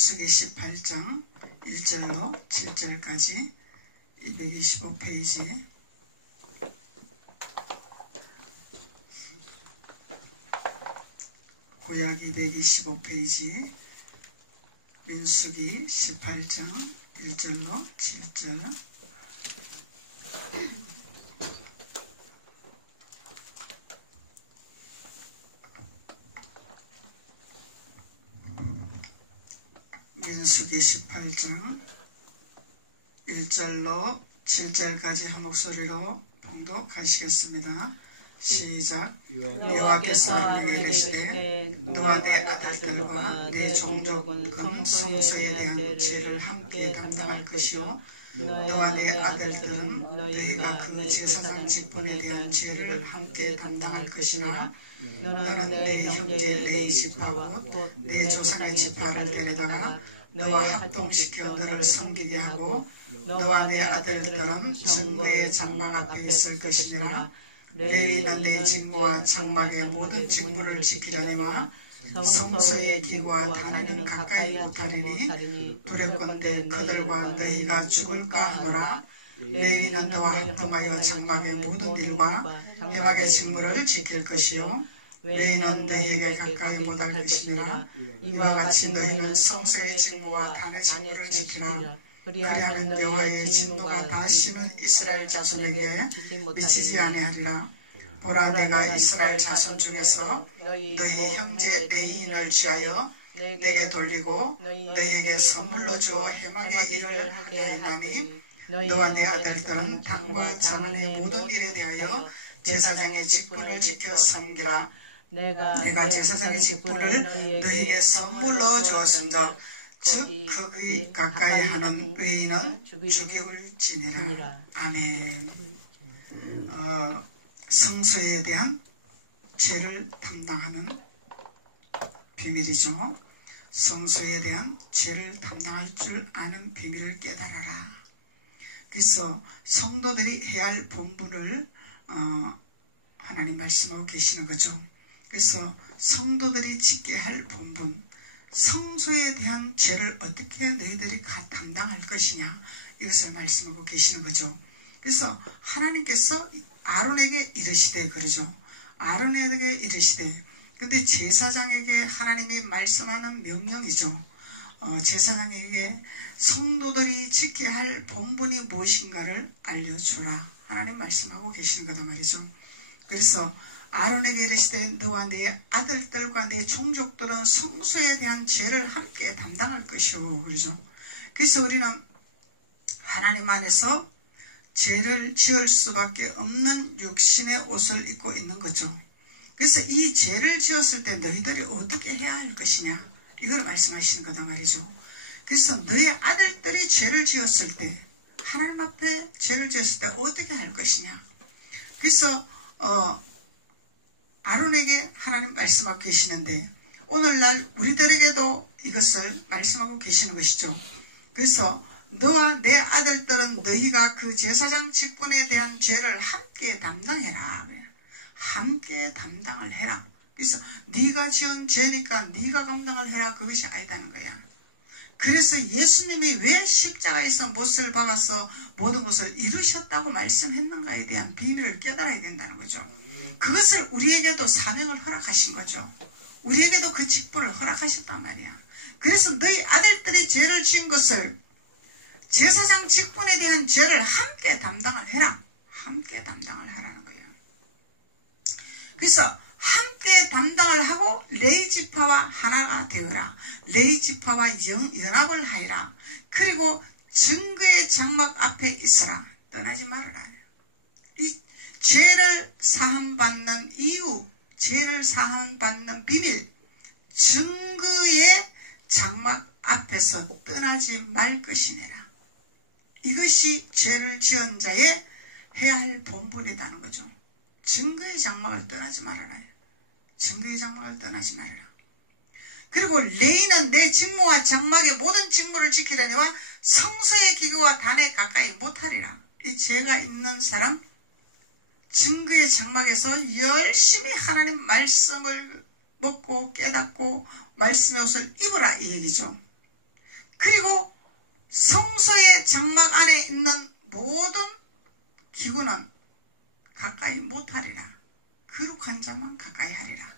민수기 18장 1절로 7절까지 225페이지. 구약 225페이지 민수기 18장 1절로 7절. 민수기 18장 1절로 7절까지 한 목소리로 봉독하시겠습니다. 시작. 여호와께서 내게 이르시되 너와 내 아들들과 내 종족은 성소에 대한 죄를 함께 담당할 것이요 너와 내 아들들은 너희가 그 제사장 직분에 대한 죄를 함께 담당할 것이나 너는 내 형제 레위 지파고 내 조상의 지파를 데려다가 너와 합동시켜 너를 섬기게 하고 너와 내 아들들은 증거의 장막 앞에 있을 것이니라. 레위는 내 직무와 장막의 모든 직무를 지키려니와 성소의 기구와 단에는 가까이 못하리니 두렵건대 그들과 너희가 죽을까 하노라. 레위는 너와 합동하여 장막의 모든 일과 회막의 직무를 지킬 것이요 레위는 너희에게 가까이 못할 것이니라. 이와 같이 너희는 성소의 직무와 단의 직무를 지키라. 그리하면 여호와의 진노가 다시는 이스라엘 자손에게 미치지 아니하리라. 보라, 내가 이스라엘 자손 중에서 너희 형제 레위인을 취하여 내게 돌리고 너희에게 선물로 주어 해막의 일을 하게 하였나니 너와 내 아들들은 당과 장안의 모든 일에 대하여 제사장의 직분을 지켜 섬기라. 내가 제사장의 직분을 너희에게 선물로 주었음즉 즉 거기 가까이 하는 외인은 죽임을 지내라. 아멘. 성소에 대한 죄를 담당하는 비밀이죠. 성소에 대한 죄를 담당할 줄 아는 비밀을 깨달아라. 그래서 성도들이 해야 할 본분을 하나님 말씀하고 계시는 거죠. 그래서 성도들이 지켜야 할 본분, 성소에 대한 죄를 어떻게 너희들이 담당할 것이냐, 이것을 말씀하고 계시는 거죠. 그래서 하나님께서 아론에게 이르시되, 그러죠. 아론에게 이르시되, 근데 제사장에게 하나님이 말씀하는 명령이죠. 제사장에게 성도들이 지켜야 할 본분이 무엇인가를 알려주라. 하나님 말씀하고 계시는 거다 말이죠. 그래서 아론에게 이르시되 너와 내 아들들과 내 종족들은 성소에 대한 죄를 함께 담당할 것이오. 그러죠. 그래서 우리는 하나님 안에서 죄를 지을 수밖에 없는 육신의 옷을 입고 있는 거죠. 그래서 이 죄를 지었을 때 너희들이 어떻게 해야 할 것이냐, 이걸 말씀하시는 거다 말이죠. 그래서 너희 아들들이 죄를 지었을 때, 하나님 앞에 죄를 지었을 때 어떻게 할 것이냐. 그래서 아론에게 하나님 말씀하고 계시는데 오늘날 우리들에게도 이것을 말씀하고 계시는 것이죠. 그래서 너와 내 아들들은 너희가 그 제사장 직분에 대한 죄를 함께 담당해라. 함께 담당을 해라. 그래서 네가 지은 죄니까 네가 감당을 해라, 그것이 아니다는 거야. 그래서 예수님이 왜 십자가에서 못을 박아서 모든 것을 이루셨다고 말씀했는가에 대한 비밀을 깨달아야 된다는 거죠. 그것을 우리에게도 사명을 허락하신 거죠. 우리에게도 그 직분을 허락하셨단 말이야. 그래서 너희 아들들이 죄를 지은 것을, 제사장 직분에 대한 죄를 함께 담당을 해라. 함께 담당을 하라는 거예요. 그래서 함께 담당을 하고 레위 지파와 하나가 되어라. 레위 지파와 연합을 하여라. 그리고 증거의 장막 앞에 있어라. 떠나지 말아라. 이 죄를 사함받는 이유, 죄를 사함받는 비밀, 증거의 장막 앞에서 떠나지 말 것이니라. 이것이 죄를 지은 자의 해야 할 본분이라는 거죠. 증거의 장막을 떠나지 말아라. 증거의 장막을 떠나지 말아라. 그리고 레위는 내 직무와 장막의 모든 직무를 지키려니와 성소의 기구와 단에 가까이 못하리라. 이 죄가 있는 사람, 증거의 장막에서 열심히 하나님 말씀을 먹고 깨닫고 말씀의 옷을 입으라, 이 얘기죠. 그리고 성소의 장막 안에 있는 모든 기구는 가까이 못하리라. 거룩한 자만 가까이 하리라.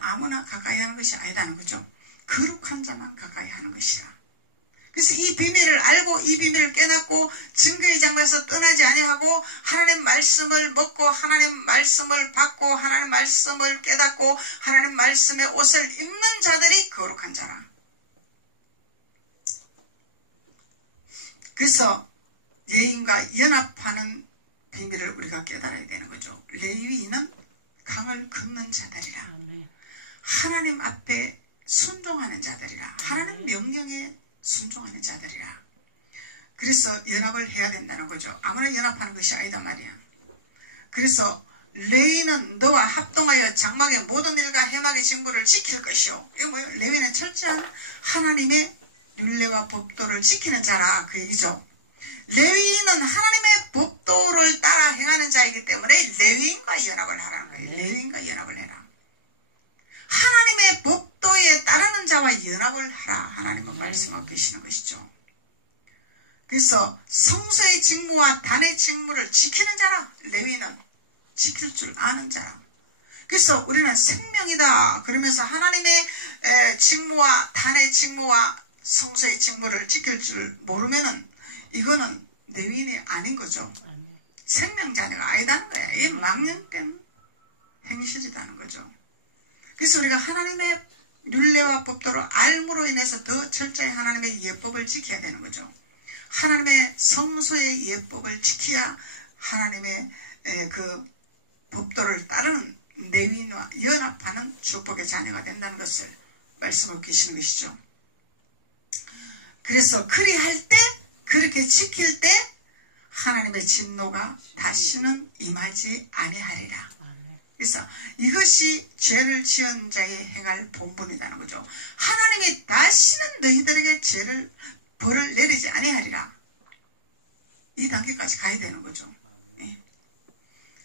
아무나 가까이 하는 것이 아니다는 거죠. 거룩한 자만 가까이 하는 것이라. 그래서 이 비밀을 알고 이 비밀을 깨닫고 증거의 장막에서 떠나지 아니하고 하나님 말씀을 먹고 하나님 말씀을 받고 하나님 말씀을 깨닫고 하나님 말씀의 옷을 입는 자들이 거룩한 자라. 그래서 레위인과 연합하는 비밀을 우리가 깨달아야 되는 거죠. 레위인은 강을 걷는 자들이라. 하나님 앞에 순종하는 자들이라. 하나님 명령에 순종하는 자들이라. 그래서 연합을 해야 된다는 거죠. 아무나 연합하는 것이 아니다 말이야. 그래서 레위는 너와 합동하여 장막의 모든 일과 해막의 징벌을 지킬 것이요. 이거 뭐예요? 레위는 철저한 하나님의 율례와 법도를 지키는 자라 그 얘기죠. 레위인은 하나님의 법도를 따라 행하는 자이기 때문에 레위인과 연합을 하라는 거예요. 레위인과 연합을 해라. 하나님의 법도에 따르는 자와 연합을 하라. 하나님은 말씀하고 계시는 것이죠. 그래서 성소의 직무와 단의 직무를 지키는 자라. 레위는 지킬 줄 아는 자라. 그래서 우리는 생명이다 그러면서 하나님의 직무와 단의 직무와 성소의 직무를 지킬 줄 모르면은 이거는 레위인이 아닌 거죠. 생명자녀가 아니다는 거야. 이 망령된 행실이라는 거죠. 그래서 우리가 하나님의 율례와 법도를 알므로 인해서 더 철저히 하나님의 예법을 지켜야 되는 거죠. 하나님의 성소의 예법을 지켜야 하나님의 그 법도를 따르는 레위인과 연합하는 축복의 자녀가 된다는 것을 말씀하고 계시는 것이죠. 그래서 그리할 때 그렇게 지킬 때 하나님의 진노가 다시는 임하지 아니하리라. 그래서 이것이 죄를 지은 자의 행할 본분이라는 거죠. 하나님이 다시는 너희들에게 벌을 내리지 아니하리라. 이 단계까지 가야 되는 거죠.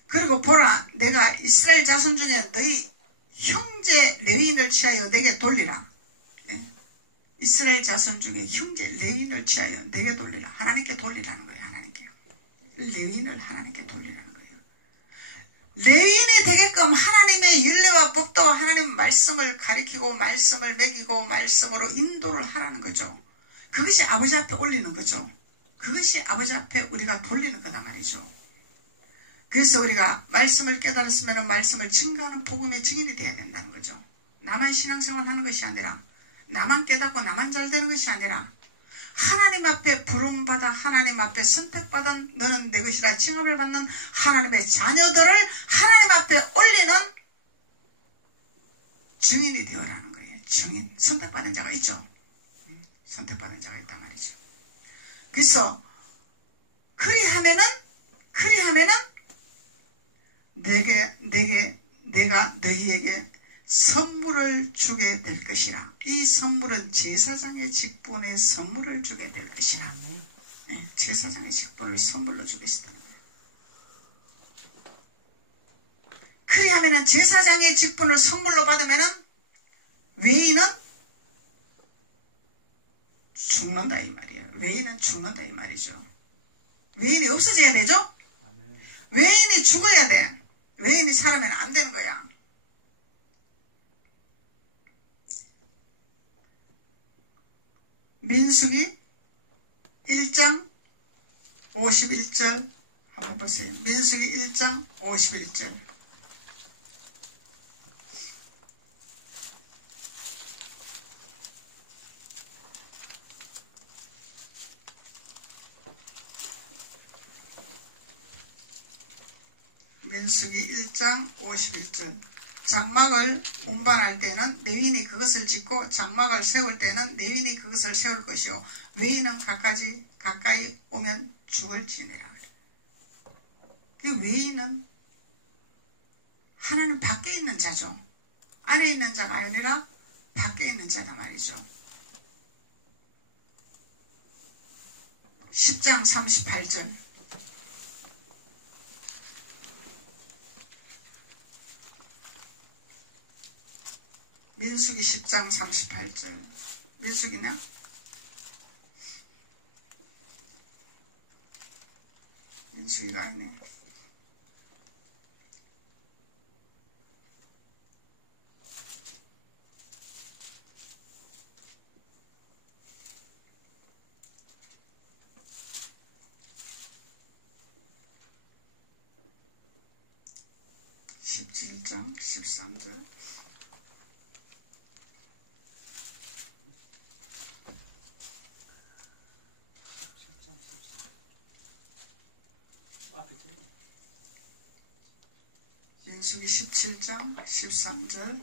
그리고 보라, 내가 이스라엘 자손 중에 너희 형제 레위인을 취하여 내게 돌리라. 이스라엘 자손 중에 형제 레위인을 취하여 내게 돌리라. 하나님께 돌리라는 거예요. 하나님께. 레위인을 하나님께 돌리라는 거예요. 레위인이 되게끔 하나님의 율례와 법도와 하나님 말씀을 가리키고 말씀을 먹이고 말씀으로 인도를 하라는 거죠. 그것이 아버지 앞에 올리는 거죠. 그것이 아버지 앞에 우리가 돌리는 거다 말이죠. 그래서 우리가 말씀을 깨달았으면 말씀을 증거하는 복음의 증인이 되어야 된다는 거죠. 나만 신앙생활 하는 것이 아니라 나만 깨닫고 나만 잘 되는 것이 아니라 하나님 앞에 부름받아 하나님 앞에 선택받은 너는 내 것이라 칭함을 받는 하나님의 자녀들을 하나님 앞에 올리는 증인이 되어라는 거예요. 증인. 선택받은 자가 있죠. 선택받은 자가 있단 말이죠. 그래서 그리하면은 내가 너희에게 선물을 주게 될 것이라. 이 선물은 제사장의 직분에 선물을 주게 될 것이라. 제사장의 직분을 선물로 주겠다는 거예요. 그리하면은 제사장의 직분을 선물로 받으면은 외인은 죽는다 이 말이에요. 외인은 죽는다 이 말이죠. 외인이 없어져야 되죠? 외인이 죽어야 돼. 외인이 살아면 안 되는 거야. 민수기 1장 51절 한번 보세요. 민수기 1장 51절. 민수기 1장 51절. 장막을 운반할 때는 레위인이 그것을 짓고 장막을 세울 때는 레위인이 그것을 세울 것이요 외인은 가까이 오면 죽을지니라. 외인은 하나님 밖에 있는 자죠. 안에 있는 자가 아니라 밖에 있는 자다 말이죠. 10장 38절. 민수기 10장 38절. 민수기냐? 민수기가 아니네. (17장) (13절) 민수기 17장 13절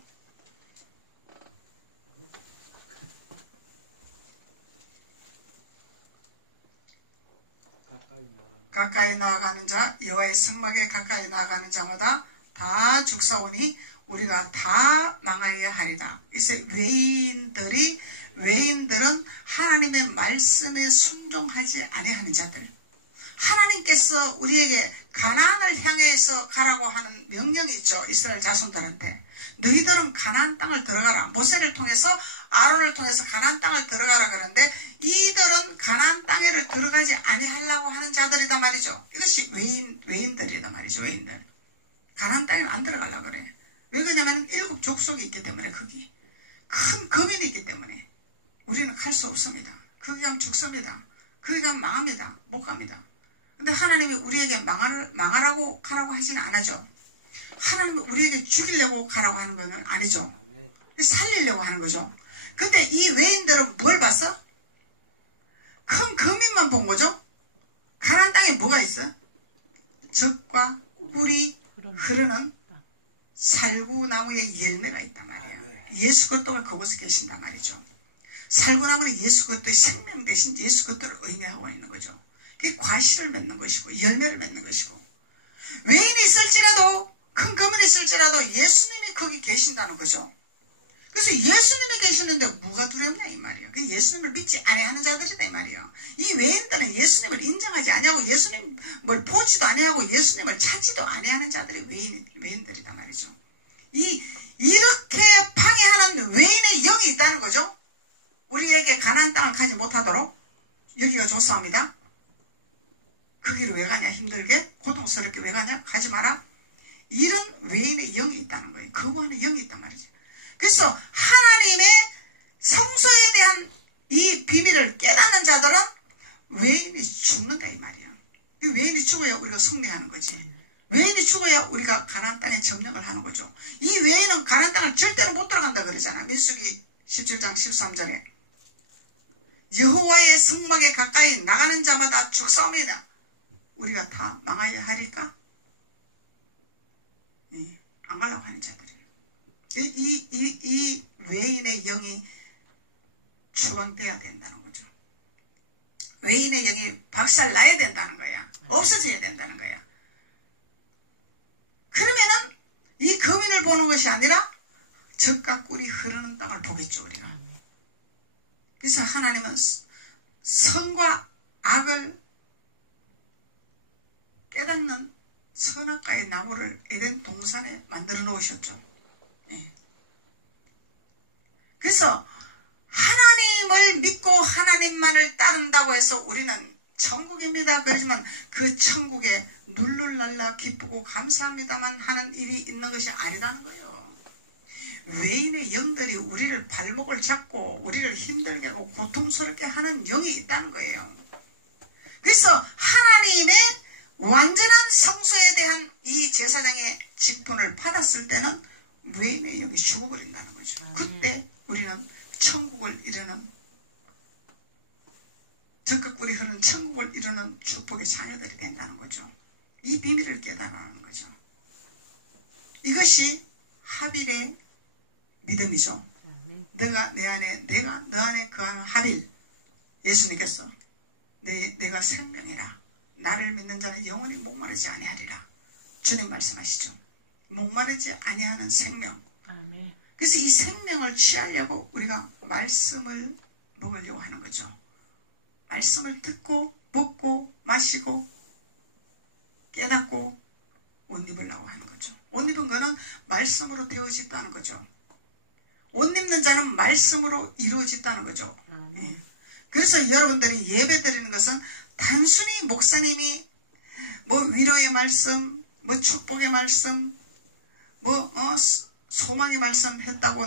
가까이 나아가는 자 여호와의 성막에 가까이 나아가는 자마다 다 죽사오니 우리가 다 망하여야 하리다. 이제 외인들은 하나님의 말씀에 순종하지 아니하는 자들, 하나님께서 우리에게 가나안을 향해서 가라고 하는 명령이 있죠. 이스라엘 자손들한테 너희들은 가나안 땅을 들어가라. 모세를 통해서 아론을 통해서 가나안 땅을 들어가라 그러는데 이들은 가나안 땅에를 들어가지 아니하려고 하는 자들이다 말이죠. 이것이 외인들이다 말이죠. 외인들 가나안 땅에는 안 들어가려고 그래. 왜 그러냐면 7 족속이 있기 때문에 거기 큰 거민이 있기 때문에 우리는 갈 수 없습니다. 거기 가면 죽습니다. 거기 가면 망합니다. 못 갑니다. 근데 하나님이 우리에게 망하라고 가라고 하지는 않아죠. 하나님이 우리에게 죽이려고 가라고 하는 것은 아니죠. 살리려고 하는 거죠. 근데 이 외인들은 뭘 봤어? 큰 거민만 본 거죠. 가나안 땅에 뭐가 있어? 젖과 꿀이 흐르는 살구나무의 열매가 있단 말이에요. 예수 그리스도가 그곳에 계신단 말이죠. 살구나무는 예수 그리스도의 생명 대신 예수 그리스도를 의미하고 있는 거죠. 그게 과실을 맺는 것이고 열매를 맺는 것이고, 외인이 있을지라도 큰 거민이 있을지라도 예수님이 거기 계신다는 거죠. 그래서 예수님이 계시는데 뭐가 두렵냐 이 말이에요. 그 예수님을 믿지 아니하는 자들이다 이 말이에요. 이 외인들은 예수님을 인정하지 아니하고 예수님을 보지도 아니하고 예수님을 찾지도 아니하는 자들이 외인들이다 말이죠. 이렇게 방해하는 외인의 영이 있다는 거죠. 우리에게 가나안 땅을 가지 못하도록. 여기가 좋사옵니다. 거기로 왜 가냐, 힘들게 고통스럽게 왜 가냐, 가지 마라. 이런 외인의 영이 있다는 거예요. 거부하는 영이 있단 말이죠. 그래서 하나님의 성소에 대한 이 비밀을 깨닫는 자들은 외인이 죽는다 이 말이에요. 외인이 죽어야 우리가 승리하는 거지. 외인이 죽어야 우리가 가나안 땅에 점령을 하는 거죠. 이 외인은 가나안 땅을 절대로 못 들어간다 그러잖아. 민수기 17장 13절에 여호와의 성막에 가까이 나가는 자마다 죽사옵니다. 우리가 다 망하여야 하리까? 안 가려고 하는 자들이에요. 이 외인의 영이 추방돼야 된다는 거죠. 외인의 영이 박살나야 된다는 거야. 없어져야 된다는 거야. 그러면은 이 거민을 보는 것이 아니라 젖과 꿀이 흐르는 땅을 보겠죠 우리가. 그래서 하나님은 선과 악을 깨닫는 선악과의 나무를 에덴 동산에 만들어 놓으셨죠. 네. 그래서 하나님을 믿고 하나님만을 따른다고 해서 우리는 천국입니다. 그러지만 그 천국에 룰루랄라 기쁘고 감사합니다만 하는 일이 있는 것이 아니라는 거예요. 외인의 영들이 우리를 발목을 잡고 우리를 힘들게 하고 고통스럽게 하는 영이 있다는 거예요. 그래서 하나님의 완전한 성소에 대한 이 제사장의 직분을 받았을 때는 외인의 영이 죽어버린다는 거죠. 그때 우리는 천국을 이루는, 젖과 꿀이 흐르는 천국을 이루는 축복의 자녀들이 된다는 거죠. 이 비밀을 깨달아가는 거죠. 이것이 하빌의 믿음이죠. 내가 내 안에, 내가 너 안에 거하는 하빌, 예수님께서 내가 생명이라 나를 믿는 자는 영원히 목마르지 아니하리라. 주님 말씀하시죠. 목마르지 아니하는 생명. 그래서 이 생명을 취하려고 우리가 말씀을 먹으려고 하는 거죠. 말씀을 듣고 먹고 마시고 깨닫고 옷 입으려고 하는 거죠. 옷 입은 거는 말씀으로 되어졌다는 거죠. 옷 입는 자는 말씀으로 이루어졌다는 거죠. 그래서 여러분들이 예배 드리는 것은 단순히 목사님이 뭐 위로의 말씀, 뭐 축복의 말씀, 뭐 소망의 말씀 했다고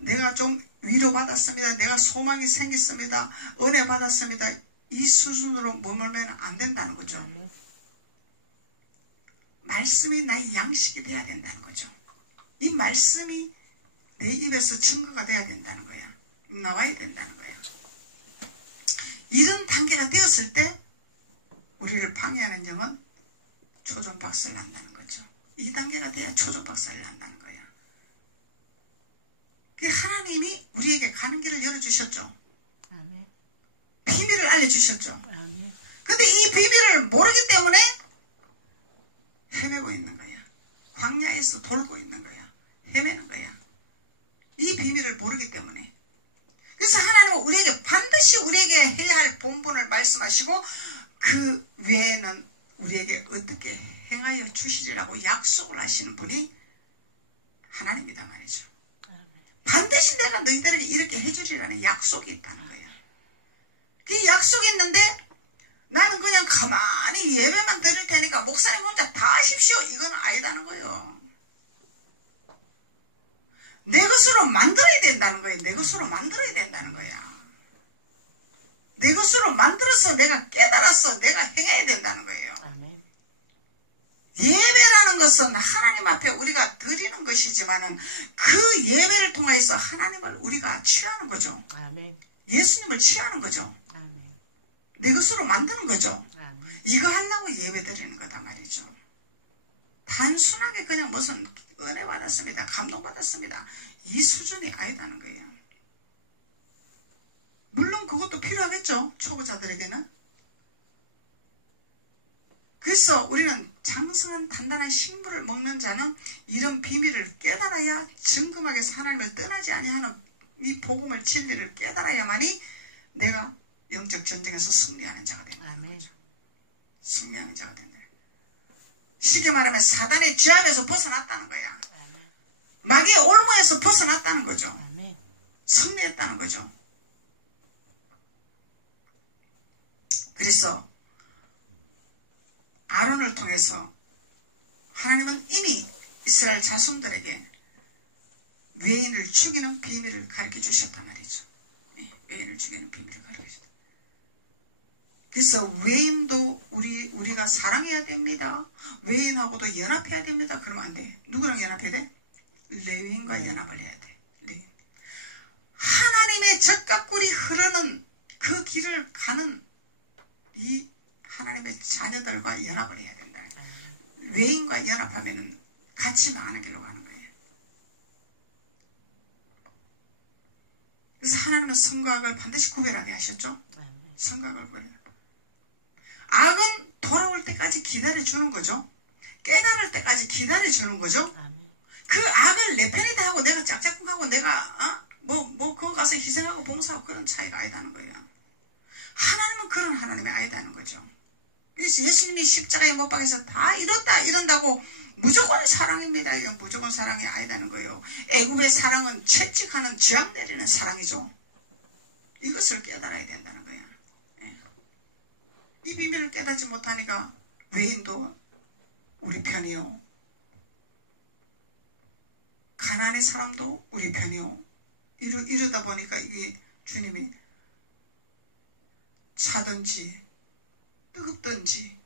내가 좀 위로받았습니다. 내가 소망이 생겼습니다. 은혜 받았습니다. 이 수준으로 머물면 안 된다는 거죠. 말씀이 나의 양식이 돼야 된다는 거죠. 이 말씀이 내 입에서 증거가 돼야 된다는 거야. 나와야 된다는 거야. 이런 단계가 되었을 때 우리를 방해하는 영은 초전박살을 난다는 거죠. 이 단계가 돼야 초전박살을 난다는 거야. 하나님이 우리에게 가는 길을 열어주셨죠. 비밀을 알려주셨죠. 근데 이 비밀을 모르기 때문에 헤매고 있는 거야. 광야에서 돌고 있는 거야. 헤매는 거야. 이 비밀을 모르기 때문에. 그래서 하나님은 우리에게 반드시 우리에게 해야 할 본분을 말씀하시고 그 외에는 우리에게 어떻게 행하여 주시리라고 약속을 하시는 분이 하나님이다 말이죠. 반드시 내가 너희들에게 이렇게 해주리라는 약속이 있다는 거야. 그 약속이 있는데 나는 그냥 가만히 예배만 드릴 테니까 목사님 혼자 다 하십시오. 이건 아니다는 거예요. 내 것으로 만들어야 된다는 거예요. 내 것으로 만들어야 된다는 거야. 내 것으로 만들어서 내가 깨달아서 내가 행해야 된다는 거예요. 아멘. 예배라는 것은 하나님 앞에 우리가 드리는 것이지만은 그 예배를 통해서 하나님을 우리가 취하는 거죠. 아멘. 예수님을 취하는 거죠. 아멘. 내 것으로 만드는 거죠. 아멘. 이거 하려고 예배 드리는 거다 말이죠. 단순하게 그냥 무슨 은혜 받았습니다. 감동 받았습니다. 이 수준이 아니다는 거예요. 물론 그것도 필요하겠죠. 초보자들에게는. 그래서 우리는 장성한 단단한 식물을 먹는 자는 이런 비밀을 깨달아야 증금하게 하나님을 떠나지 아니하는 이 복음을 진리를 깨달아야만이 내가 영적 전쟁에서 승리하는 자가 된다는 거죠. 승리하는 자가 된다. 쉽게 말하면 사단의 쥐압에서 벗어났다는 거야. 마귀의 올무에서 벗어났다는 거죠. 승리했다는 거죠. 그래서 아론을 통해서 하나님은 이미 이스라엘 자손들에게 외인을 죽이는 비밀을 가르쳐 주셨단 말이죠. 외인을 죽이는 비밀을 가르쳐 주셨다. 그래서 외인도 우리가 사랑해야 됩니다. 외인하고도 연합해야 됩니다. 그러면 안 돼. 누구랑 연합해야 돼? 레위인과 연합을 해야 돼. 레위인. 하나님의 젖과 꿀이 흐르는 그 길을 가는 이 하나님의 자녀들과 연합을 해야 된다. 외인과 연합하면은 같이 망하는 길로 가는 거예요. 그래서 하나님은 선과 악을 반드시 구별하게 하셨죠. 선과 악을 구별해. 악은 돌아올 때까지 기다려주는 거죠. 깨달을 때까지 기다려주는 거죠. 그 악을 내 편이다 하고 내가 짝짝꿍하고 내가 그거 가서 희생하고 봉사하고 그런 차이가 아니다는 거예요. 하나님은 그런 하나님이 아니다는 거죠. 그래서 예수님이 십자가에 못 박혀서 다 이렇다 이런다고 무조건 사랑입니다. 이건 무조건 사랑이 아니다는 거예요. 애굽의 사랑은 채찍하는 쥐약 내리는 사랑이죠. 이것을 깨달아야 된다는 거예요. 이 비밀을 깨닫지 못하니까 외인도 우리 편이요. 가나안의 사람도 우리 편이요. 이러다 보니까 이게 주님이 차든지 뜨겁든지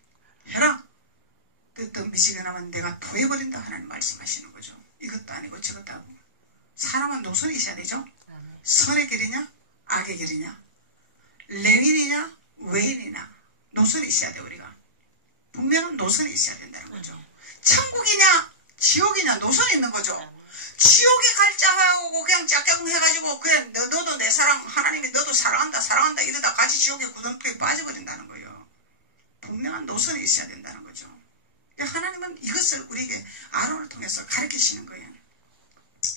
해라. 뜨뜻 미지근하면 내가 토해버린다 하나님 말씀하시는 거죠. 이것도 아니고 저것도 아니고. 사람은 노선이 있어야 되죠. 선의 길이냐 악의 길이냐 레위인이냐 외인이냐 노선이 있어야 돼. 우리가 분명한 노선이 있어야 된다는 거죠. 천국이냐 지옥이냐 노선이 있는 거죠. 지옥에 갈 자하고 그냥 짝짝꿍 해가지고 그냥 너도 내 사랑 하나님이 너도 사랑한다 이러다 같이 지옥에 구덩이에 빠져버린다는 거예요. 분명한 노선이 있어야 된다는 거죠. 하나님은 이것을 우리에게 아론을 통해서 가르치시는 거예요.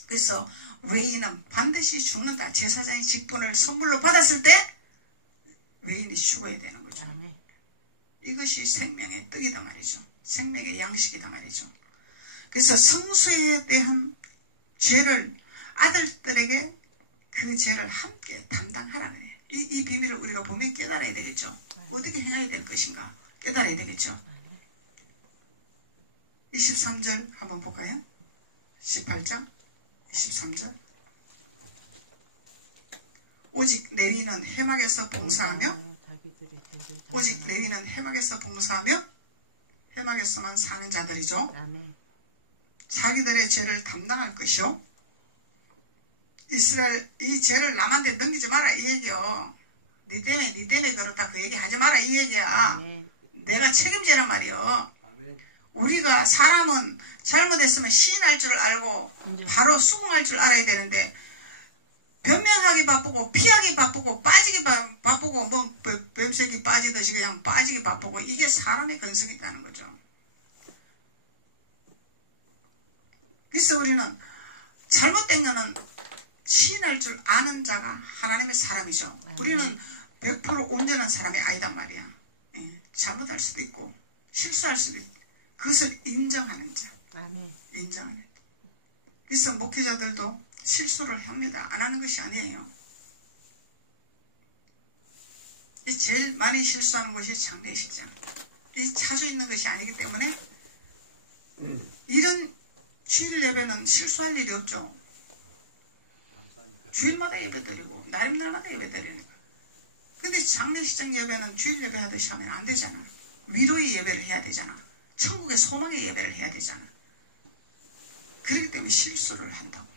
그래서 외인은 반드시 죽는다. 제사장의 직분을 선물로 받았을 때 외인이 죽어야 되는 거죠. 이것이 생명의 떡이다 말이죠. 생명의 양식이다 말이죠. 그래서 성소에 대한 죄를 아들들에게 그 죄를 함께 담당하라 그래요. 이 비밀을 우리가 보면 깨달아야 되겠죠. 어떻게 행해야 될 것인가 깨달아야 되겠죠. 23절 한번 볼까요? 18장 23절. 오직 레위는 해막에서 봉사하며 해막에서만 사는 자들이죠. 자기들의 죄를 담당할 것이요. 이스라엘 이 죄를 남한테 넘기지 마라 이 얘기요. 니 때문에 그렇다 그 얘기 하지 마라 이 얘기야. 내가 책임지란 말이요. 우리가 사람은 잘못했으면 시인할 줄 알고 바로 수긍할 줄 알아야 되는데 변명하기 바쁘고 피하기 바쁘고 빠지기 바쁘고 뭐 뱀새끼 빠지듯이 그냥 빠지기 바쁘고 이게 사람의 근성이라는 거죠. 그래서 우리는 잘못된 거는 시인할 줄 아는 자가 하나님의 사람이죠. 우리는 100% 온전한 사람이 아니단 말이야. 잘못할 수도 있고 실수할 수도 있고 그것을 인정하는 자. 인정하는 자. 그래서 목회자들도 실수를 합니다. 안 하는 것이 아니에요. 제일 많이 실수하는 것이 장례식장. 이 자주 있는 것이 아니기 때문에 이런 주일 예배는 실수할 일이 없죠. 주일마다 예배드리고 날마다 예배드리니까. 근데 장례식장 예배는 주일 예배 하듯이 하면 안 되잖아. 위로의 예배를 해야 되잖아. 천국의 소망의 예배를 해야 되잖아. 그렇기 때문에 실수를 한다고.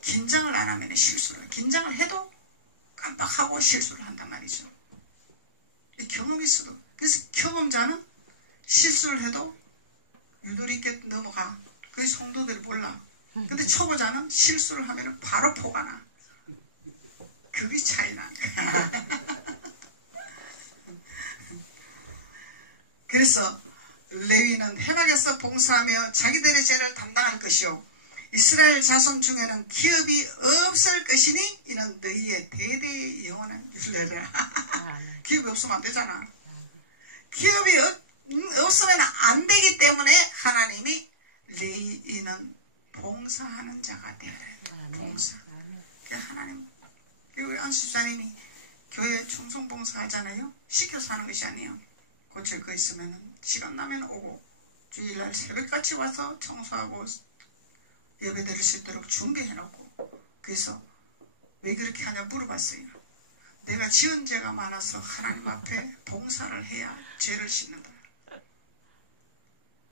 긴장을 안 하면 실수를 해. 긴장을 해도 깜빡하고 실수를 한단 말이죠. 경험이 있어도. 그래서 경험자는 실수를 해도 유도리 있게 넘어가. 그게 성도들이 몰라. 근데 초보자는 실수를 하면 바로 포가 나. 그게 차이나. 그래서 레위는 해막에서 봉사하며 자기들의 죄를 담당할 것이요 이스라엘 자손 중에는 기업이 없을 것이니 이는 너희의 대대의 영원한 율례라. 기업이 없으면 안 되잖아. 기업이 없으면 안 되기 때문에 하나님이 레위는 봉사하는 자가 되어라. 봉사. 하나님 우리 안수사님이 교회 충성봉사 하잖아요. 시켜서 하는 것이 아니에요. 고칠 거 있으면 시간 나면 오고 주일날 새벽같이 와서 청소하고 예배 드릴 수 있도록 준비해놓고. 그래서 왜 그렇게 하냐 물어봤어요. 내가 지은 죄가 많아서 하나님 앞에 봉사를 해야 죄를 씻는다.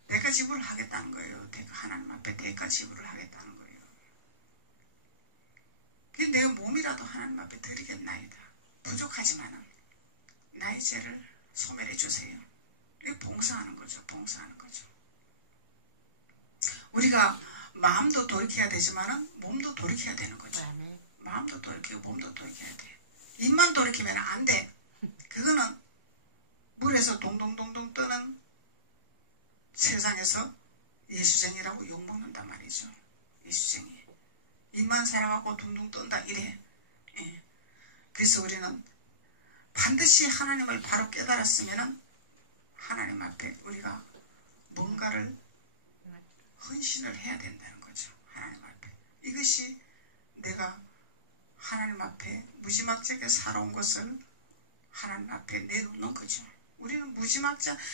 대가 지불을 하겠다는 거예요. 하나님 앞에 대가 지불을 하겠다는 거예요. 그게 내 몸이라도 하나님 앞에 드리겠나이다. 부족하지만은 나의 죄를 소멸해 주세요. 이게 봉사하는 거죠. 봉사하는 거죠. 우리가 마음도 돌이켜야 되지만은 몸도 돌이켜야 되는 거죠. 마음도 돌이키고 몸도 돌이켜야 돼. 입만 돌이키면 안 돼. 그거는 물에서 동동동동 뜨는 세상에서 예수쟁이라고 욕먹는단 말이죠. 예수쟁이. 입만 사랑하고 둥둥 뜬다 이래. 예. 그래서 우리는 반드시 하나님을 바로 깨달았으면 하나님 앞에 우리가 뭔가를 헌신을 해야 된다는 거죠. 하나님 앞에. 이것이 내가 하나님 앞에 무지막지하게 살아온 것을 하나님 앞에 내놓는 거죠. 우리는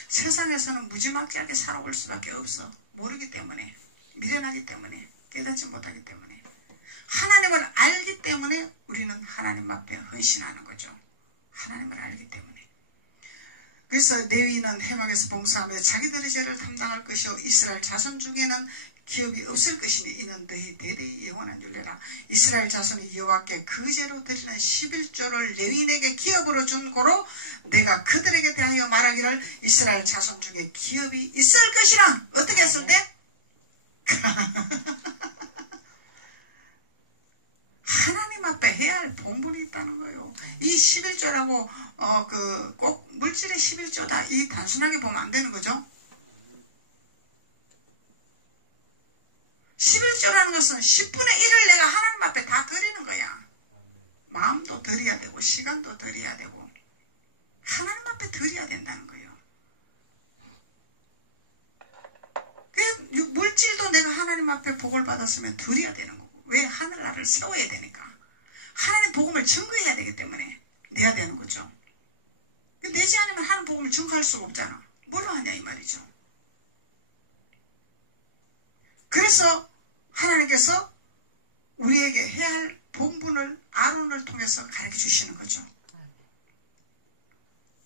세상에서는 무지막지하게 살아올 수밖에 없어. 모르기 때문에, 미련하기 때문에, 깨닫지 못하기 때문에. 하나님을 알기 때문에 우리는 하나님 앞에 헌신하는 거죠. 하나님을 알기 때문에. 그래서 레위는 해막에서 봉사하며 자기들의 죄를 담당할 것이요 이스라엘 자손 중에는 기업이 없을 것이니 이는 너희 대대의 영원한 율례라. 이스라엘 자손이 여호와께 그 죄로 드리는 11조를 레위인에게 기업으로 준 고로 내가 그들에게 대하여 말하기를 이스라엘 자손 중에 기업이 있을 것이라. 어떻게 했을 때? 하나님 앞에 해야 할 본분이 있다는 거예요. 이 11조라고 꼭 물질의 11조다 이 단순하게 보면 안 되는 거죠. 11조라는 것은 10분의 1을 내가 하나님 앞에 다 드리는 거야. 마음도 드려야 되고 시간도 드려야 되고 하나님 앞에 드려야 된다는 거예요. 물질도 내가 하나님 앞에 복을 받았으면 드려야 되는 거고. 왜? 하늘나라를 세워야 되니까. 하나님 복음을 증거해야 되기 때문에 내야 되는 거죠. 내 되지 않으면 하나님 복음을 증거할 수가 없잖아. 뭘로 하냐 이 말이죠. 그래서 하나님께서 우리에게 해야 할 본분을 아론을 통해서 가르쳐 주시는 거죠.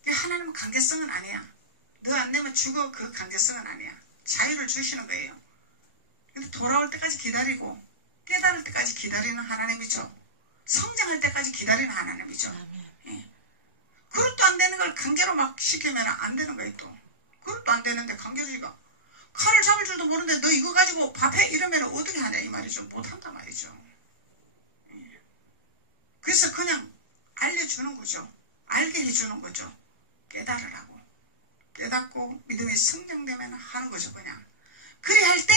하나님은 관계성은 아니야. 너 안 내면 죽어. 그 관계성은 아니야. 자유를 주시는 거예요. 근데 돌아올 때까지 기다리고 깨달을 때까지 기다리는 하나님이죠. 성장할 때까지 기다리는 하나님이죠. 예. 그릇도 안 되는 걸 관계로 막 시키면 안 되는 거예요. 또 그릇도 안 되는데 관계주의가 칼을 잡을 줄도 모르는데 너 이거 가지고 밥해? 이러면 어떻게 하냐 이 말이죠. 못한단 말이죠. 예. 그래서 그냥 알려주는 거죠. 알게 해주는 거죠. 깨달으라고. 깨닫고 믿음이 성장되면 하는 거죠. 그냥 그래 할 때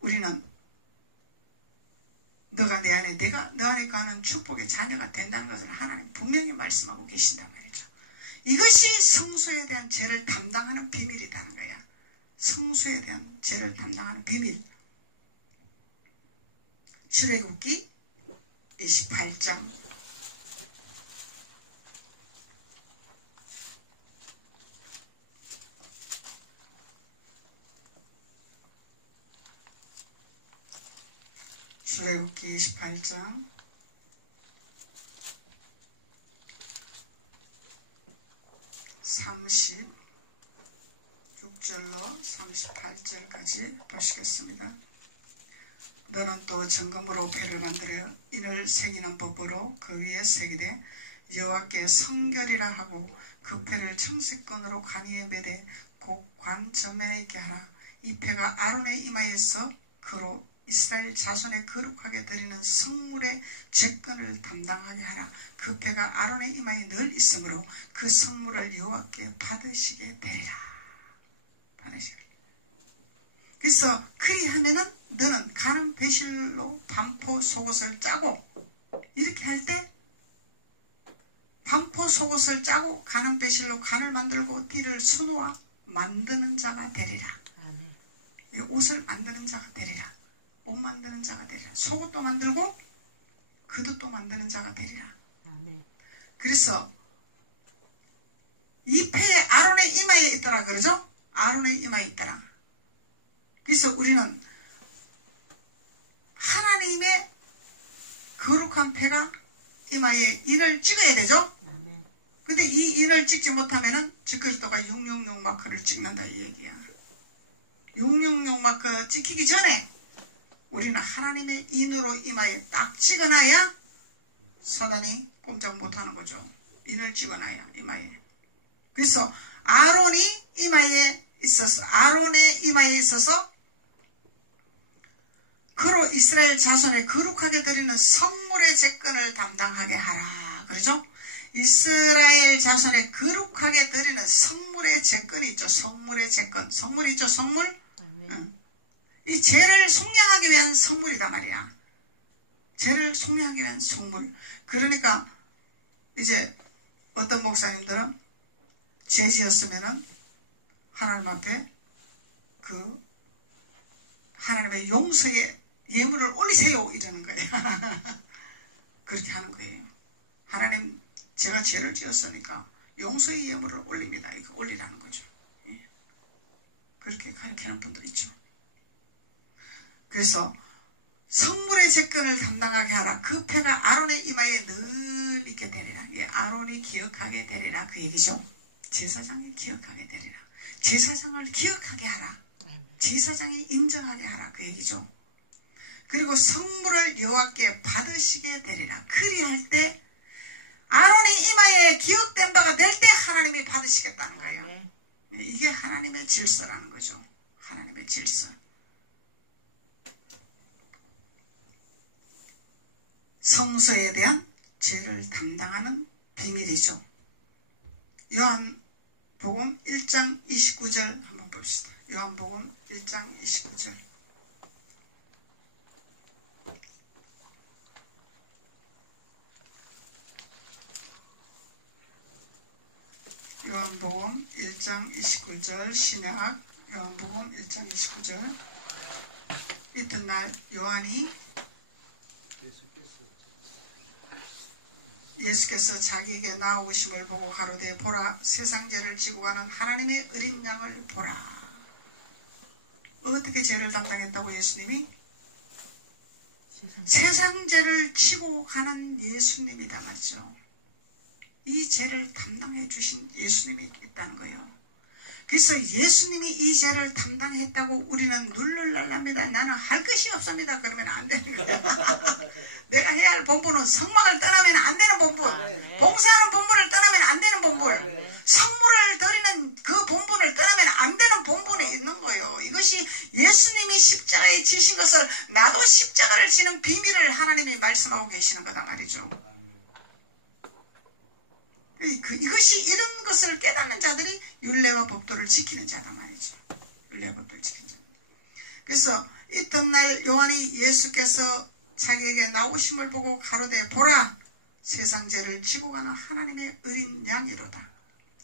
우리는 너가 내 안에 내가 너 안에 가는 축복의 자녀가 된다는 것을 하나님 분명히 말씀하고 계신단 말이죠. 이것이 성소에 대한 죄를 담당하는 비밀이라는 거야. 성소에 대한 죄를 담당하는 비밀. 출애굽기 28장 28장 36절로 38절까지 보시겠습니다. 너는 또 정금으로 패를 만들어 인을 새기는 법으로 그 위에 새기되 여호와께 성결이라 하고 그 패를 청색건으로 관 위에 매되 곧 관 전면에 있게 하라. 이 패가 아론의 이마에서 그로 이스라엘 자손의 거룩하게 드리는 성물의 죄권을 담당하게 하라. 그 패가 아론의 이마에 늘 있으므로 그 성물을 여호와께 받으시게 되리라. 받으시게. 그래서 그리하면은 너는 가는 배실로 반포 속옷을 짜고 이렇게 할 때 반포 속옷을 짜고 가는 배실로 간을 만들고 띠를 수놓아 만드는 자가 되리라. 옷을 만드는 자가 되리라. 옷 만드는 자가 되리라. 속옷도 만들고 그릇도 만드는 자가 되리라. 그래서 이 패에 아론의 이마에 있더라 그러죠. 아론의 이마에 있더라. 그래서 우리는 하나님의 거룩한 패가 이마에 인을 찍어야 되죠. 근데 이 인을 찍지 못하면은 주그리스도가 666 마크를 찍는다 이 얘기야. 666 마크 찍히기 전에 우리는 하나님의 인으로 이마에 딱 찍어놔야 사단이 꼼짝 못하는 거죠. 인을 찍어놔야 이마에. 그래서 아론의 이마에 있어서 그로 이스라엘 자손의 거룩하게 드리는 성물의 제권을 담당하게 하라. 그러죠? 이스라엘 자손의 거룩하게 드리는 성물의 제권이 있죠. 성물의 제권. 성물이 있죠. 성물. 이 죄를 속량하기 위한 성물이다 말이야. 죄를 속량하기 위한 성물. 그러니까 이제 어떤 목사님들은 죄 지었으면은 하나님 앞에 그 하나님의 용서의 예물을 올리세요 이러는 거예요. 그렇게 하는 거예요. 하나님 제가 죄를 지었으니까 용서의 예물을 올립니다. 이거 올리라는 거죠. 예. 그렇게 가르치는 분도 있죠. 그래서 성물의 제권을 담당하게 하라. 그 패가 아론의 이마에 늘 있게 되리라. 예, 아론이 기억하게 되리라 그 얘기죠. 제사장이 기억하게 되리라. 제사장을 기억하게 하라. 제사장이 인정하게 하라 그 얘기죠. 그리고 성물을 여호와께 받으시게 되리라. 그리할 때 아론의 이마에 기억된 바가 될 때 하나님이 받으시겠다는 거예요. 이게 하나님의 질서라는 거죠. 하나님의 질서. 성소에 대한 죄를 담당하는 비밀이죠. 요한복음 1장 29절 한번 봅시다. 요한복음 1장 29절. 요한복음 1장 29절 신약 요한복음 1장 29절. 이튿날 요한이 예수께서 자기에게 나오심을 보고 가로되 보라 세상 죄를 지고 가는 하나님의 어린 양을 보라. 어떻게 죄를 담당했다고 예수님이? 세상 죄를 지고 가는 예수님이다 말이죠. 이 죄를 담당해 주신 예수님이 있다는 거예요. 그래서 예수님이 이 죄를 담당했다고 우리는 눌러달랍니다. 나는 할 것이 없습니다. 그러면 안 되는 거예요. 내가 해야 할 본분은 성막을 떠나면 안 되는 본분, 봉사하는 본분을 떠나면 안 되는 본분, 성물을 드리는 그 본분을 떠나면 안 되는 본분이 있는 거예요. 이것이 예수님이 십자가에 지신 것을 나도 십자가를 지는 비밀을 하나님이 말씀하고 계시는 거다 말이죠. 이것이 이런 것을 깨닫는 자들이 율례와 법도를 지키는 자다 말이죠. 율례와 법도를 지키는 자. 그래서 이튿날 요한이 예수께서 자기에게 나오심을 보고 가로되 보라 세상 죄를 지고 가는 하나님의 어린 양이로다.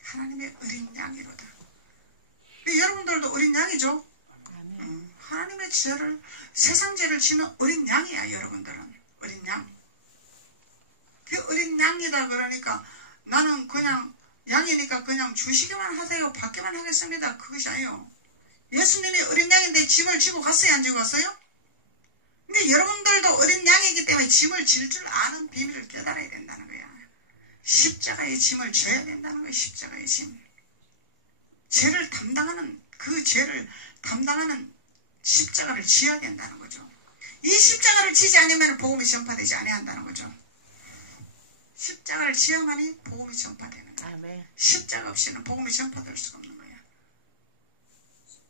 하나님의 어린 양이로다. 여러분들도 어린 양이죠. 하나님의 죄를 세상 죄를 지는 어린 양이야. 여러분들은 어린 양. 그 어린 양이다 그러니까 나는 그냥 양이니까 그냥 주시기만 하세요. 받기만 하겠습니다. 그것이 아니에요. 예수님이 어린 양인데 짐을 지고 갔어요? 안 지고 갔어요? 근데 여러분들도 어린 양이기 때문에 짐을 질 줄 아는 비밀을 깨달아야 된다는 거야. 십자가의 짐을 져야 된다는 거야. 십자가의 짐. 죄를 담당하는 그 죄를 담당하는 십자가를 지어야 된다는 거죠. 이 십자가를 지지 않으면 복음이 전파되지 아니한다는 거죠. 십자가를 지어야만이 복음이 전파되는 거야. 아멘. 십자가 없이는 복음이 전파될 수가 없는 거야.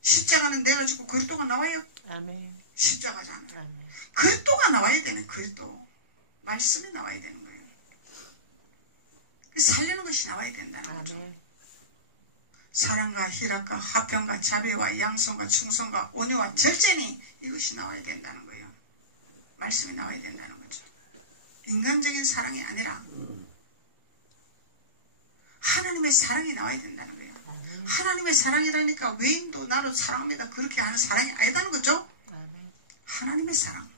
십자가는 내가 죽고 그리스도가 나와요. 아멘. 십자가잖아. 아멘. 그리스도가 나와야 되는 그리스도. 말씀이 나와야 되는 거예요. 살리는 것이 나와야 된다는 거죠. 아멘. 사랑과 희락과 화평과 자비와 양성과 충성과 온유와 절제니 이것이 나와야 된다는 거예요. 말씀이 나와야 된다는 거죠. 인간적인 사랑이 아니라 하나님의 사랑이 나와야 된다는 거예요. 하나님의 사랑이라니까 외인도 나를 사랑합니다. 그렇게 하는 사랑이 아니다는 거죠. 하나님의 사랑,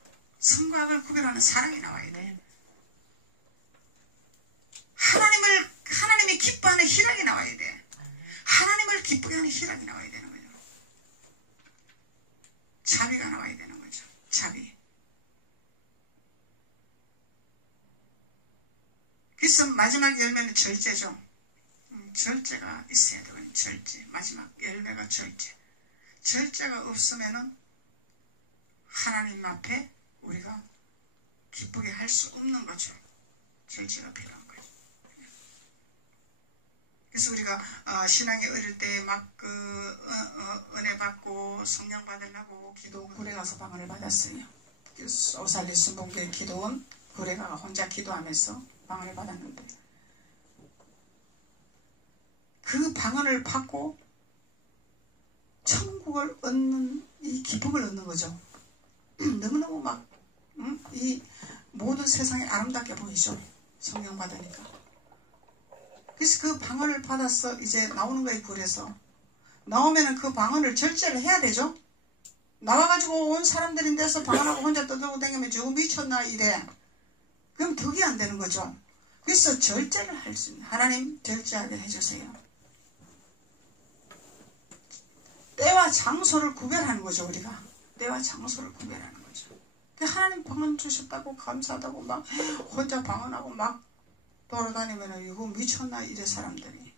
선과 악을 구별하는 사랑이 나와야 돼. 하나님이 기뻐하는 희락이 나와야 돼. 하나님을 기쁘게 하는 희락이 나와야 되는 거예요. 자비가 나와야 되는 거죠. 자비. 그래서 마지막 열매는 절제죠. 절제가 있어야 되거든요. 절제. 마지막 열매가 절제. 절제가 없으면은 하나님 앞에 우리가 기쁘게 할 수 없는 거죠. 절제가 필요한 거죠. 그래서 우리가 신앙이 어릴 때 막 은혜 받고 성령 받으려고 기도 굴에 가서 방언을 받았어요. 오살리 순복교의 기도원 굴에 가서 혼자 기도하면서 방언을 받았는데 그 방언을 받고 천국을 얻는 이 기쁨을 얻는 거죠. 너무너무 막 이 모든 세상이 아름답게 보이죠. 성령 받으니까. 그래서 그 방언을 받아서 이제 나오는 거예요. 굴에서 나오면은 그 방언을 절제를 해야 되죠. 나와가지고 온 사람들인데서 방언하고 혼자 떠들고 다니면 저거 미쳤나 이래. 그럼 덕이 안 되는 거죠. 그래서 절제를 할 수 있는 하나님 절제하게 해주세요. 때와 장소를 구별하는 거죠. 우리가 때와 장소를 구별하는 거죠. 하나님 방언 주셨다고 감사하다고 막 혼자 방언하고 막 돌아다니면 이거 미쳤나 이래 사람들이.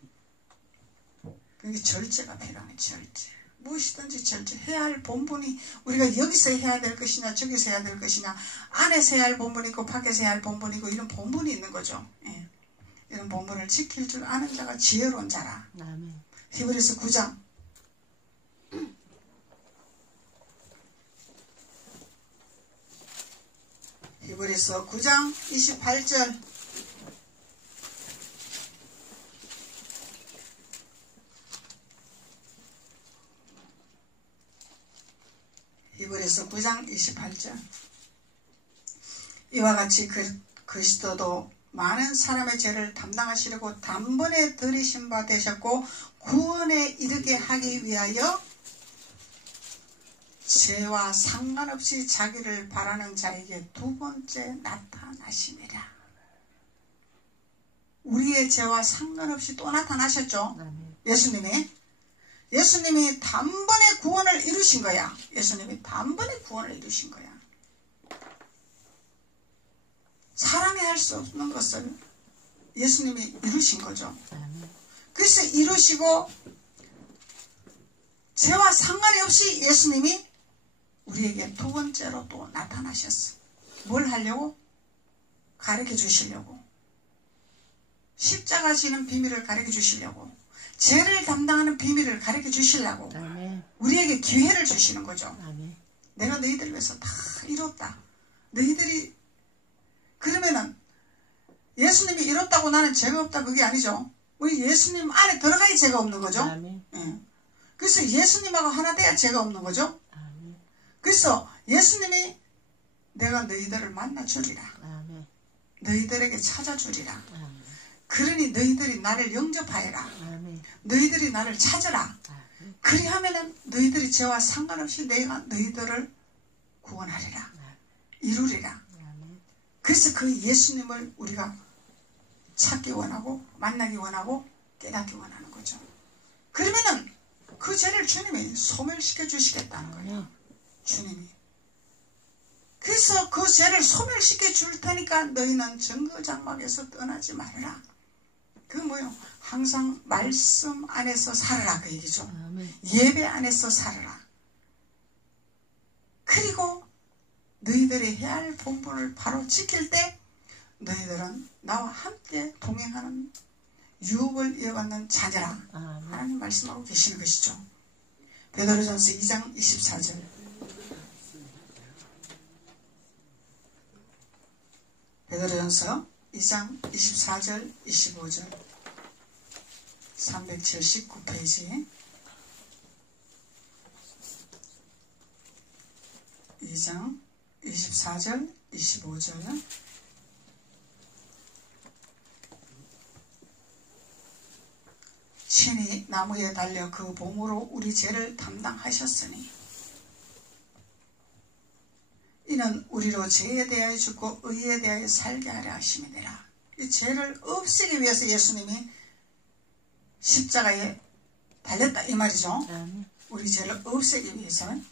그게 절제가 필요한 절제. 무엇이든지 절제해야 할 본분이 우리가 여기서 해야 될 것이냐 저기서 해야 될 것이냐 안에서 해야 할 본분이 있고 밖에서 해야 할 본분이 있고 이런 본분이 있는 거죠. 예. 이런 본분을 지킬 줄 아는 자가 지혜로운 자라. 아멘. 히브리서 9장 히브리서 9장 28절 히브리서 9장 28절 이와 같이 그리스도도 많은 사람의 죄를 담당하시려고 단번에 들이신 바 되셨고 구원에 이르게 하기 위하여 죄와 상관없이 자기를 바라는 자에게 두 번째 나타나시니라. 우리의 죄와 상관없이 또 나타나셨죠. 예수님이 단번에 구원을 이루신 거야. 예수님이 단번에 구원을 이루신 거야. 사람이 할 수 없는 것을 예수님이 이루신 거죠. 그래서 이루시고 죄와 상관이 없이 예수님이 우리에게 두 번째로 또 나타나셨어. 뭘 하려고? 가르쳐 주시려고. 십자가 지는 비밀을 가르쳐 주시려고. 죄를 담당하는 비밀을 가르쳐 주시려고. 우리에게 기회를 주시는 거죠. 내가 너희들 위해서 다 이뤘다. 너희들이 그러면은 예수님이 이뤘다고 나는 죄가 없다 그게 아니죠. 우리 예수님 안에 들어가야 죄가 없는 거죠. 예. 그래서 예수님하고 하나 돼야 죄가 없는 거죠. 그래서 예수님이 내가 너희들을 만나주리라. 너희들에게 찾아주리라. 그러니 너희들이 나를 영접하여라. 너희들이 나를 찾아라. 그리하면은 너희들이 죄와 상관없이 내가 너희들을 구원하리라. 이루리라. 그래서 그 예수님을 우리가 찾기 원하고 만나기 원하고 깨닫기 원하는 거죠. 그러면은 그 죄를 주님이 소멸시켜 주시겠다는 거예요. 주님이. 그래서 그 죄를 소멸시켜 줄 테니까 너희는 정거장막에서 떠나지 말아라. 그 뭐요? 항상 말씀 안에서 살아라 그 얘기죠. 예배 안에서 살아라. 그리고 너희들이 해야 할 본분을 바로 지킬 때 너희들은 나와 함께 동행하는 유업을 이어받는 자녀라. 하나님 말씀하고 계시는 것이죠. 베드로전서 2장 24절. 베드로전서 2장 24절 25절 379페이지 2장 24절 25절 친히 나무에 달려 그 몸으로 우리 죄를 담당하셨으니 이는 우리로 죄에 대하여 죽고 의에 대하여 살게 하려 하심이니라. 이 죄를 없애기 위해서 예수님이 십자가에 달렸다 이 말이죠. 우리 죄를 없애기 위해서는.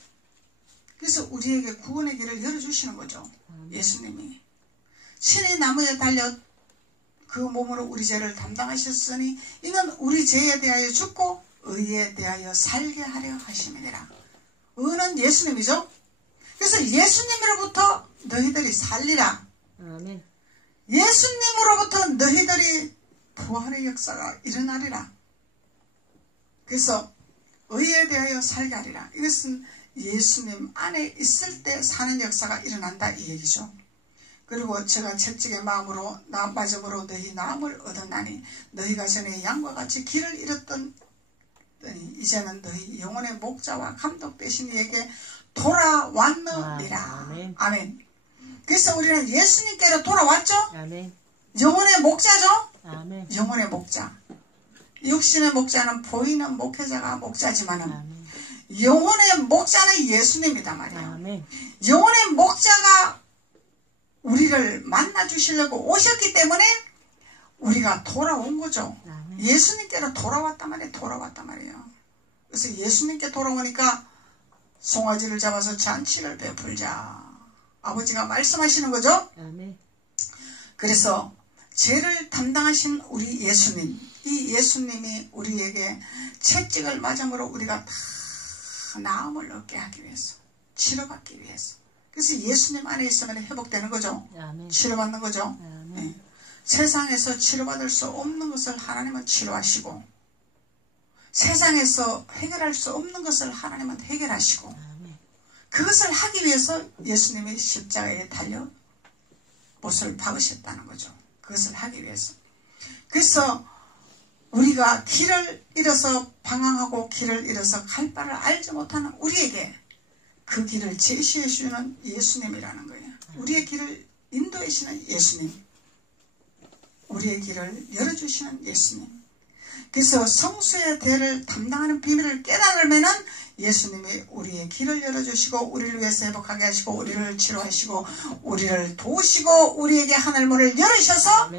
그래서 우리에게 구원의 길을 열어주시는 거죠. 예수님이 친히 나무에 달려 그 몸으로 우리 죄를 담당하셨으니 이는 우리 죄에 대하여 죽고 의에 대하여 살게 하려 하심이니라. 의는 예수님이죠. 그래서 예수님으로부터 너희들이 살리라. 예수님으로부터 너희들이 부활의 역사가 일어나리라. 그래서 의에 대하여 살게 하리라. 이것은 예수님 안에 있을 때 사는 역사가 일어난다 이 얘기죠. 그리고 제가 채찍의 마음으로 맞음으로 너희 나음을 얻었나니 너희가 전에 양과 같이 길을 잃었던 이제는 너희 영혼의 목자와 감독 되신 이에게 돌아왔느니라. 아멘. 그래서 우리는 예수님께로 돌아왔죠. 아멘. 영혼의 목자죠. 아멘. 영혼의 목자. 육신의 목자는 보이는 목회자가 목자지만은 영혼의 목자는 예수님이다 말이에요. 아멘. 영혼의 목자가 우리를 만나 주시려고 오셨기 때문에 우리가 돌아온 거죠. 아멘. 예수님께로 돌아왔단 말이에요. 그래서 예수님께 돌아오니까 송아지를 잡아서 잔치를 베풀자. 아버지가 말씀하시는 거죠. 아멘. 그래서 죄를 담당하신 우리 예수님, 이 예수님이 우리에게 채찍을 맞음으로 우리가 다 나음을 얻게 하기 위해서, 치료받기 위해서. 그래서 예수님 안에 있으면 회복되는 거죠. 아멘. 치료받는 거죠. 네. 세상에서 치료받을 수 없는 것을 하나님은 치료하시고 세상에서 해결할 수 없는 것을 하나님은 해결하시고 그것을 하기 위해서 예수님이 십자가에 달려 못을 박으셨다는 거죠. 그것을 하기 위해서. 그래서 우리가 길을 잃어서 방황하고 길을 잃어서 갈 바를 알지 못하는 우리에게 그 길을 제시해 주는 예수님이라는 거예요. 우리의 길을 인도해 주시는 예수님. 우리의 길을 열어주시는 예수님. 그래서 성수의 대를 담당하는 비밀을 깨달으면은 예수님이 우리의 길을 열어주시고 우리를 위해서 회복하게 하시고 우리를 치료하시고 우리를 도우시고 우리에게 하늘 문을 열으셔서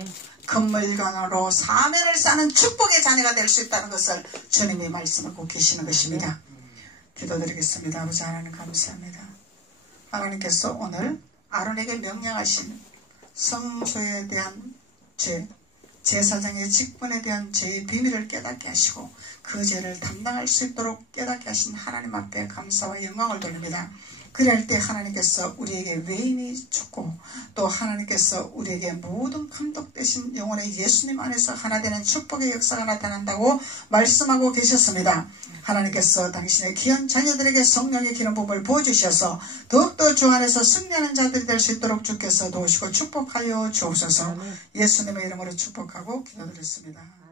건물건으로 사면을 쌓는 축복의 자녀가 될 수 있다는 것을 주님이 말씀하고 계시는 것입니다. 기도드리겠습니다. 아버지 하나님 감사합니다. 하나님께서 오늘 아론에게 명령하신 성소에 대한 죄, 제사장의 직분에 대한 죄의 비밀을 깨닫게 하시고 그 죄를 담당할 수 있도록 깨닫게 하신 하나님 앞에 감사와 영광을 돌립니다. 그럴 때 하나님께서 우리에게 외인이 주고 또 하나님께서 우리에게 모든 감독되신 영혼의 예수님 안에서 하나 되는 축복의 역사가 나타난다고 말씀하고 계셨습니다. 하나님께서 당신의 귀한 자녀들에게 성령의 기름 부음을 부어주셔서 더욱더 주 안에서 승리하는 자들이 될 수 있도록 주께서 도우시고 축복하여 주옵소서. 예수님의 이름으로 축복하고 기도드렸습니다.